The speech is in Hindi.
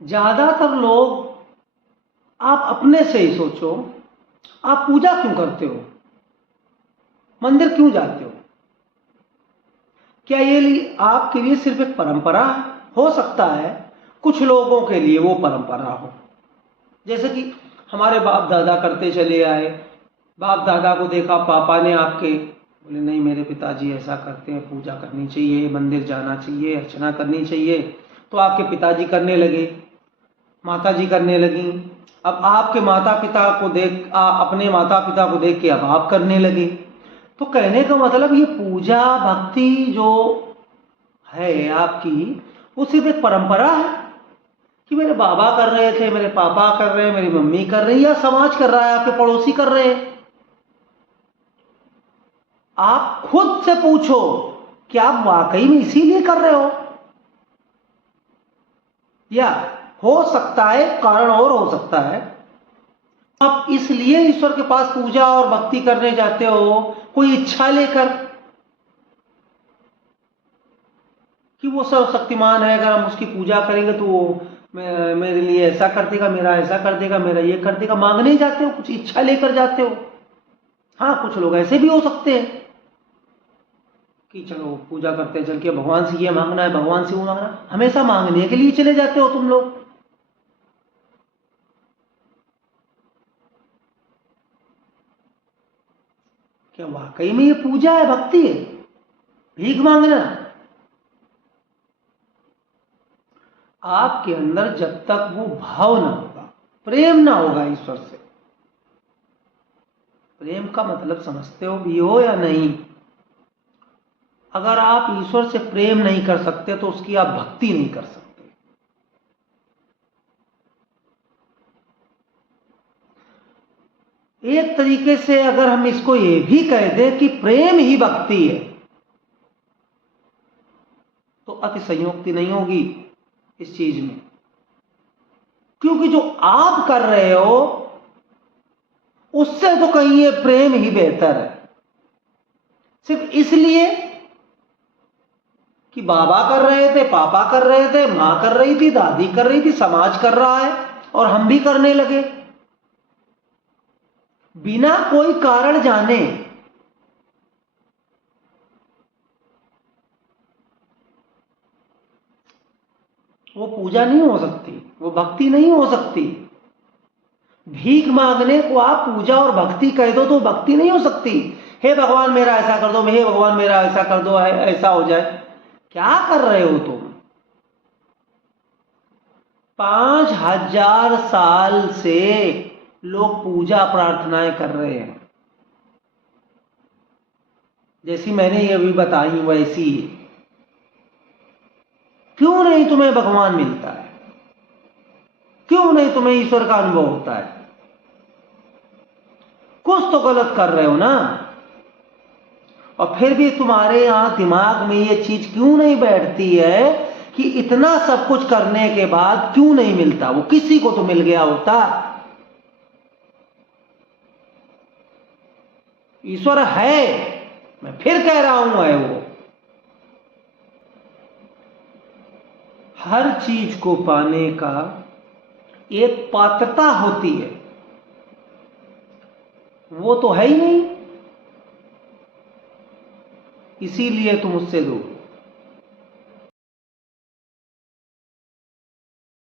ज्यादातर लोग, आप अपने से ही सोचो, आप पूजा क्यों करते हो, मंदिर क्यों जाते हो? क्या ये आपके लिए सिर्फ एक परंपरा है? हो सकता है कुछ लोगों के लिए वो परंपरा हो, जैसे कि हमारे बाप दादा करते चले आए, बाप दादा को देखा पापा ने आपके, बोले नहीं मेरे पिताजी ऐसा करते हैं, पूजा करनी चाहिए, मंदिर जाना चाहिए, अर्चना करनी चाहिए, तो आपके पिताजी करने लगे, माता जी करने लगी। अब आपके माता पिता को अपने माता पिता को देख के अब आप करने लगे। तो कहने का मतलब ये पूजा भक्ति जो है आपकी, वो सिर्फ एक परंपरा है कि मेरे बाबा कर रहे थे, मेरे पापा कर रहे हैं, मेरी मम्मी कर रही है, या समाज कर रहा है, आपके पड़ोसी कर रहे हैं? आप खुद से पूछो कि आप वाकई में इसीलिए कर रहे हो, या हो सकता है कारण और हो सकता है आप इसलिए ईश्वर के पास पूजा और भक्ति करने जाते हो कोई इच्छा लेकर कि वो सर्वशक्तिमान है, अगर हम उसकी पूजा करेंगे तो वो मेरे लिए ऐसा कर देगा, मेरा ऐसा कर देगा, मेरा ये कर देगा, मांगने जाते हो, कुछ इच्छा लेकर जाते हो। हाँ, कुछ लोग ऐसे भी हो सकते हैं कि चलो पूजा करते हैं, चल के भगवान से ये मांगना है, भगवान से वो मांगना है, हमेशा मांगने के लिए चले जाते हो तुम लोग। क्या वाकई में ये पूजा है, भक्ति है, भीख मांगना? आपके अंदर जब तक वो भाव ना होगा, प्रेम ना होगा ईश्वर से, प्रेम का मतलब समझते हो भी हो या नहीं? अगर आप ईश्वर से प्रेम नहीं कर सकते तो उसकी आप भक्ति नहीं कर सकते। एक तरीके से अगर हम इसको ये भी कह दें कि प्रेम ही भक्ति है, तो अतिशयोक्ति नहीं होगी इस चीज में, क्योंकि जो आप कर रहे हो उससे तो कहीं ये प्रेम ही बेहतर है। सिर्फ इसलिए कि बाबा कर रहे थे, पापा कर रहे थे, मां कर रही थी, दादी कर रही थी, समाज कर रहा है और हम भी करने लगे, बिना कोई कारण जाने। वो पूजा नहीं हो सकती, वो भक्ति नहीं हो सकती। भीख मांगने को आप पूजा और भक्ति कह दो तो भक्ति नहीं हो सकती। हे भगवान मेरा ऐसा कर दो, हे भगवान मेरा ऐसा कर दो, ऐसा हो जाए। क्या कर रहे हो तुम? 5000 साल से लोग पूजा प्रार्थनाएं कर रहे हैं, जैसी मैंने ये अभी बताई वैसी। क्यों नहीं तुम्हें भगवान मिलता है? क्यों नहीं तुम्हें ईश्वर का अनुभव होता है? कुछ तो गलत कर रहे हो ना। और फिर भी तुम्हारे यहां दिमाग में ये चीज क्यों नहीं बैठती है कि इतना सब कुछ करने के बाद क्यों नहीं मिलता? वो किसी को तो मिल गया होता। ईश्वर है, मैं फिर कह रहा हूं है वो। हर चीज को पाने का एक पात्रता होती है, वो तो है ही नहीं, इसीलिए तुम उससे दूर।